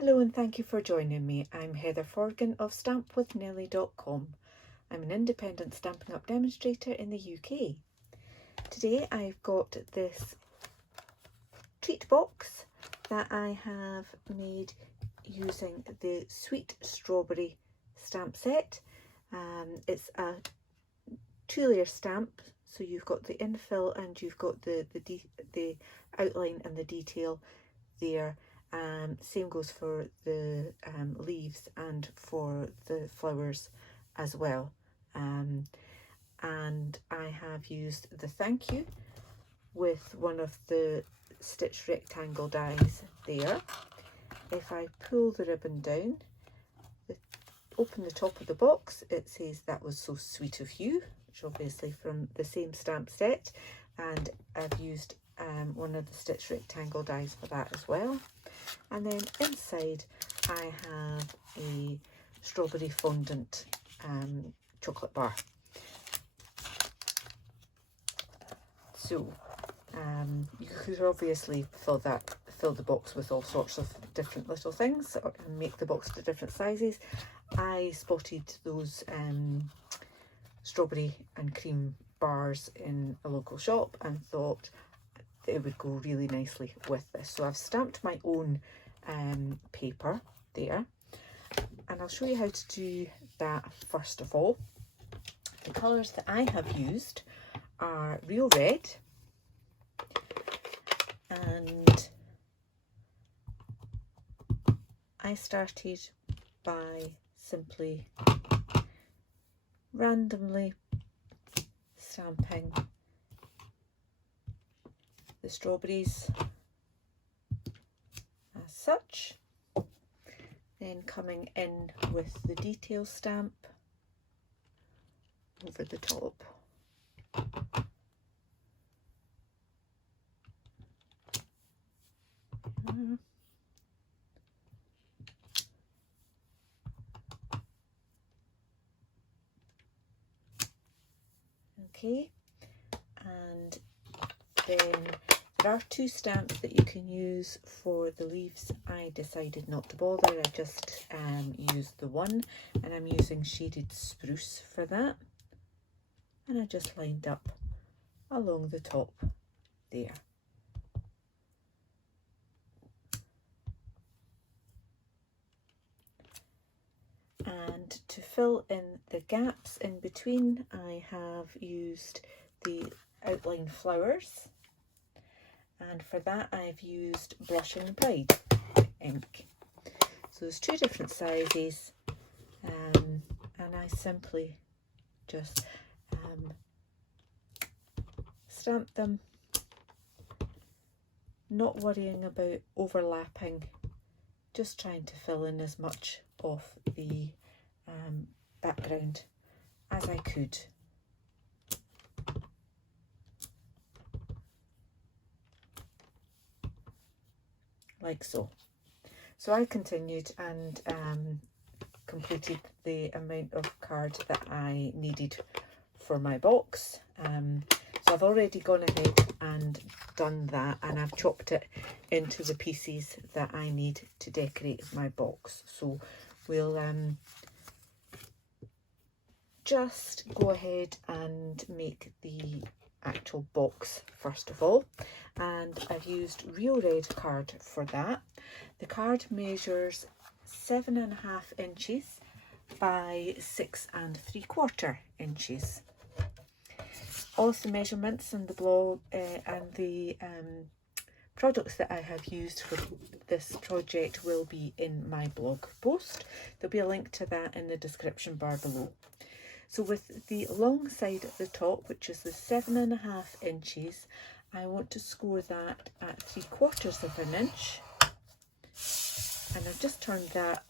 Hello and thank you for joining me. I'm Heather Forgan of stampwithnellie.com. I'm an independent Stampin' Up demonstrator in the UK. Today I've got this treat box that I have made using the Sweet Strawberry stamp set. It's a 2-layer stamp, so you've got the infill and you've got the outline and the detail there. Same goes for the leaves and for the flowers as well. And I have used the thank you with one of the stitch rectangle dies there. If I pull the ribbon down, open the top of the box, it says "That was so sweet of you," which obviously from the same stamp set, and I've used one of the stitch rectangle dies for that as well. And then inside I have a strawberry fondant chocolate bar. So you could obviously fill the box with all sorts of different little things and make the box to different sizes. I spotted those strawberry and cream bars in a local shop and thought it would go really nicely with this. So I've stamped my own paper there, and I'll show you how to do that first of all. The colours that I have used are Real Red, and I started by simply randomly stamping the strawberries as such, then coming in with the detail stamp over the top. Okay, and then there are 2 stamps that you can use for the leaves. I decided not to bother, I just used the one, and I'm using Shaded Spruce for that. And I just lined up along the top there. And to fill in the gaps in between, I have used the outline flowers, and for that I've used Blushing Bride ink. So there's 2 different sizes, and I simply just stamp them, not worrying about overlapping, just trying to fill in as much of the background as I could. Like so. So I continued and completed the amount of card that I needed for my box. So I've already gone ahead and done that, and I've chopped it into the pieces that I need to decorate my box. So we'll just go ahead and make the actual box first of all, and I've used Real Red card for that. The card measures 7.5 inches by 6 3/4 inches. All of the measurements and the blog and the products that I have used for this project will be in my blog post. There'll be a link to that in the description bar below. So with the long side at the top, which is the 7.5 inches, I want to score that at 3/4 inch, and I've just turned that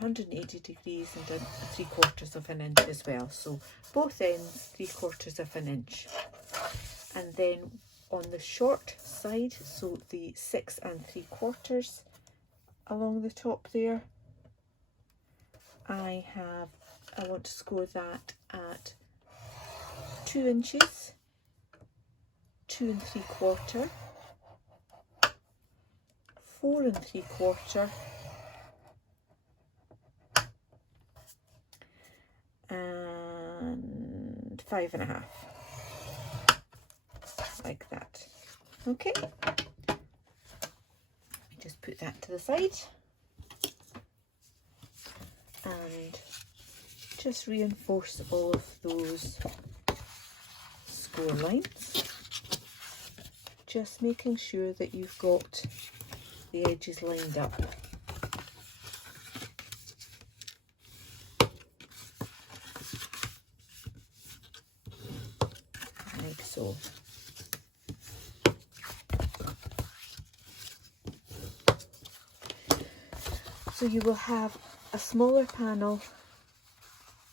180 degrees and done 3/4 inch as well. So both ends 3/4 inch, and then on the short side, so the 6 3/4 along the top there, I want to score that at 2 inches, 2 3/4, 4 3/4, and 5.5, like that. Okay, just put that to the side and just reinforce all of those score lines, just making sure that you've got the edges lined up. Like so. So you will have a smaller panel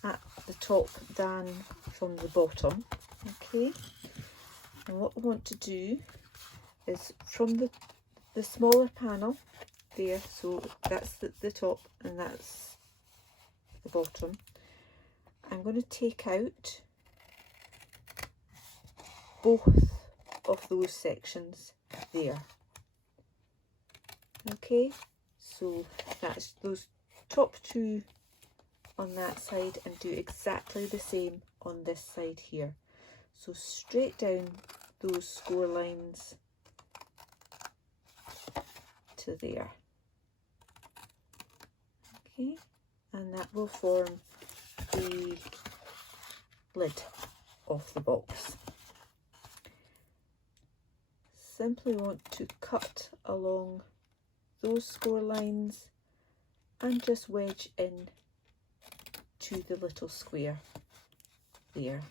at the top than from the bottom, okay? And what we want to do is from the smaller panel there, so that's the top and that's the bottom, I'm going to take out both of those sections there. Okay, so that's those top two on that side, and do exactly the same on this side here. So straight down those score lines to there. Okay, and that will form the lid of the box. Simply want to cut along those score lines and just wedge in to the little square there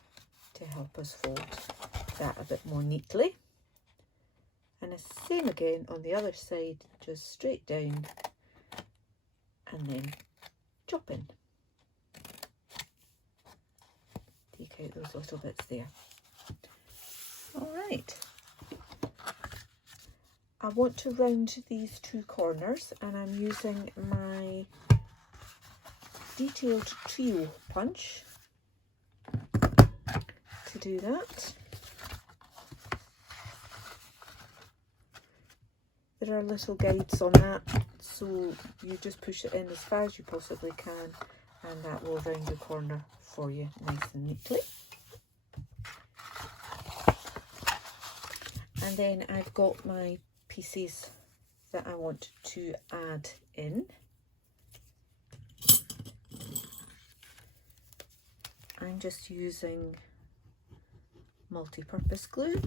to help us fold that a bit more neatly. And the same again on the other side, just straight down and then chop in. Take out those little bits there. All right. I want to round these two corners, and I'm using my detailed trio punch to do that. There are little guides on that, so you just push it in as far as you possibly can, and that will round the corner for you nice and neatly. And then I've got my pieces that I want to add in. I'm just using multi-purpose glue.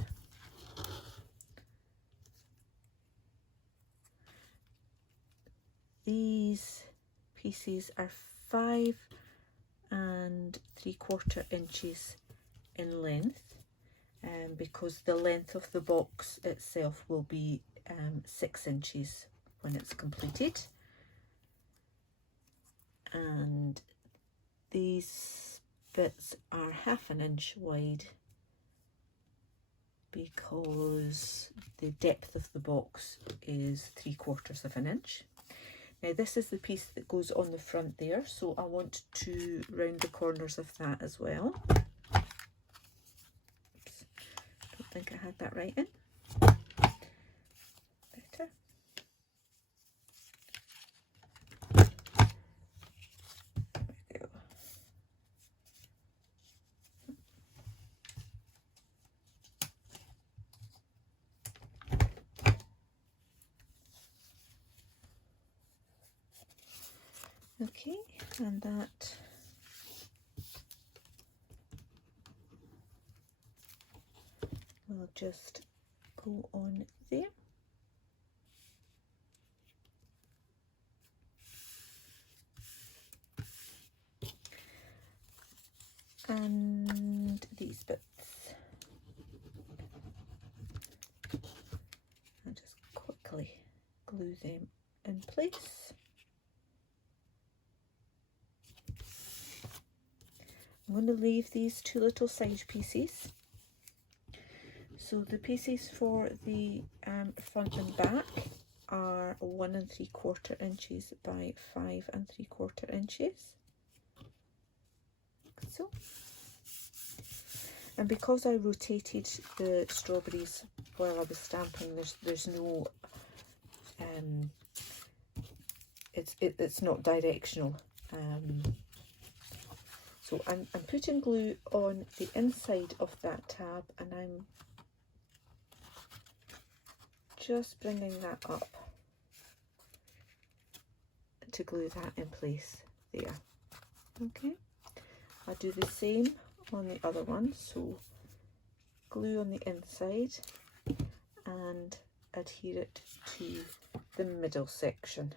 These pieces are 5 3/4 inches in length, because the length of the box itself will be 6 inches when it's completed. And these bits are 1/2 inch wide because the depth of the box is 3/4 inch. Now this is the piece that goes on the front there, so I want to round the corners of that as well. Oops, don't think I had that right in. Better. There we go. Okay, and that will just go on there. And these bits, I'll just quickly glue them in place. I'm going to leave these two little side pieces. So the pieces for the front and back are 1 3/4 inches by 5 3/4 inches. Like so. And because I rotated the strawberries while I was stamping, there's no it's not directional. So I'm putting glue on the inside of that tab, and I'm just bringing that up to glue that in place there. Okay, I'll do the same on the other one. So glue on the inside and adhere it to the middle section.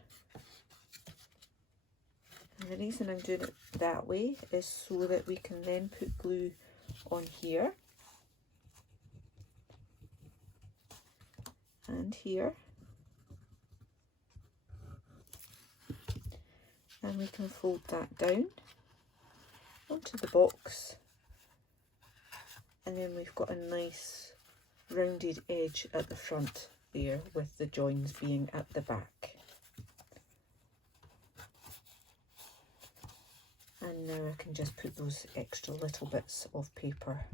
And the reason I'm doing it that way is so that we can then put glue on here and here, and we can fold that down onto the box, and then we've got a nice rounded edge at the front there, with the joins being at the back. And now I can just put those extra little bits of paper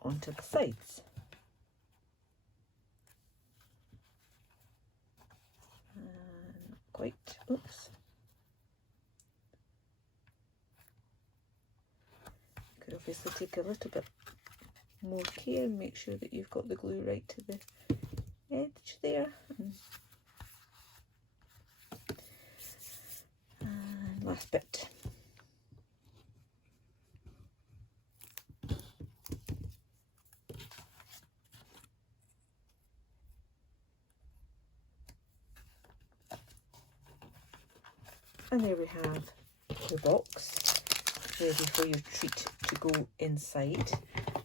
onto the sides. Not quite, oops. You could obviously take a little bit more care and make sure that you've got the glue right to the edge there. And last bit. And there we have the box ready for your treat to go inside.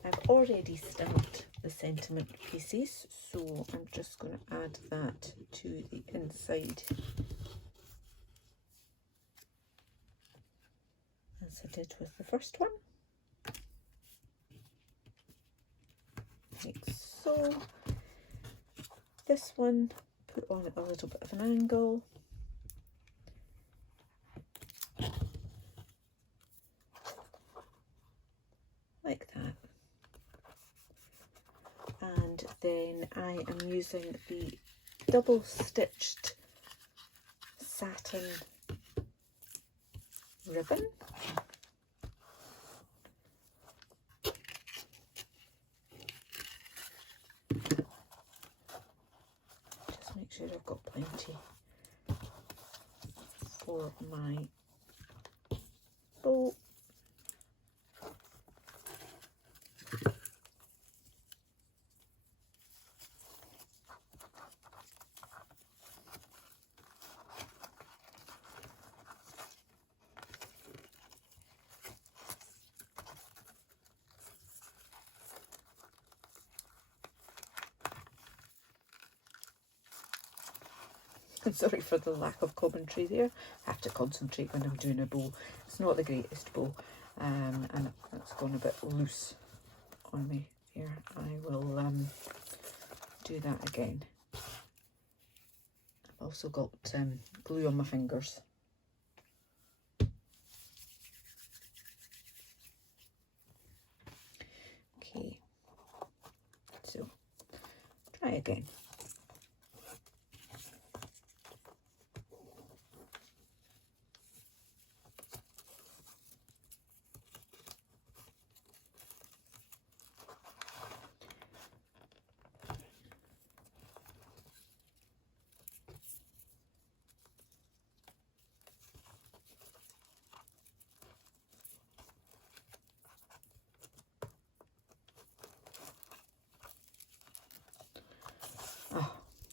I've already stamped the sentiment pieces, so I'm just going to add that to the inside as I did with the first one, like so. This one, put on a little bit of an angle, like that. And then I am using the double stitched satin ribbon. Just make sure I've got plenty for my bow. Sorry for the lack of commentary there. I have to concentrate when I'm doing a bow. It's not the greatest bow, and it's gone a bit loose on me here. I will do that again. I've also got glue on my fingers. Okay, so try again.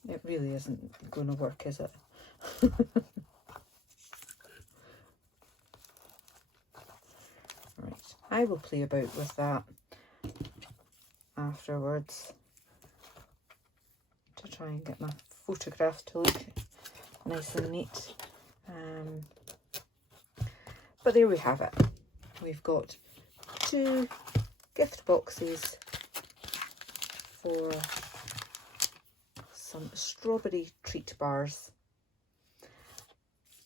It really isn't going to work, is it? Right, I will play about with that afterwards to try and get my photographs to look nice and neat. But there we have it. We've got 2 gift boxes for some strawberry treat bars.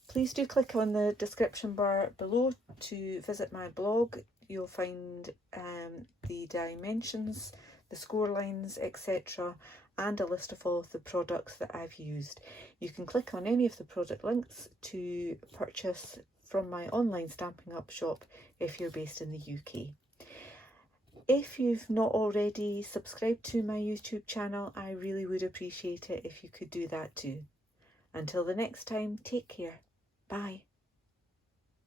Please do click on the description bar below to visit my blog. You'll find the dimensions, the score lines, etc., and a list of all of the products that I've used. You can click on any of the product links to purchase from my online Stampin' Up shop if you're based in the UK. If you've not already subscribed to my YouTube channel, I really would appreciate it if you could do that too. Until the next time, take care. Bye.